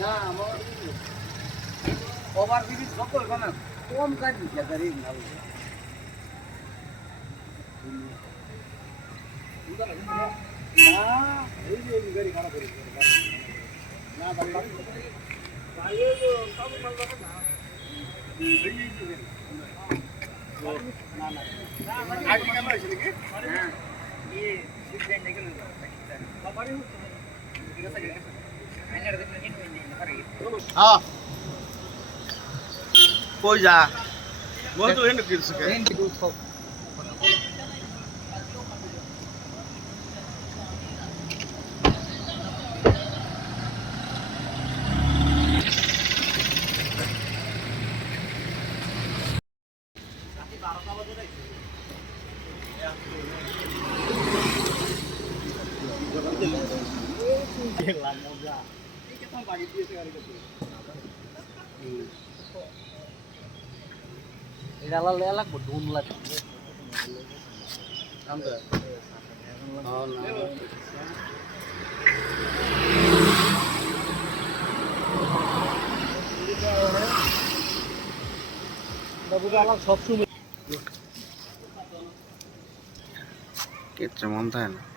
না আমার over bridge যত না কম কাজ দিচ্ছে গাড়ি ভালো এই যে গাড়ি খারাপ করে না বাইরে তো সব মাল না না না আগে কেন হয়েছিল কি হ্যাঁ এই সিস্টেম দেখে না বাবারে ঠিক আছে हाँ कोई जा वो तो एंड कर सके एंड दो तो এটা লালে লাগবে ধুন লাগবে আমটা হ্যাঁ না বাবু আলাদা সব সময় কেটে মন থাকে না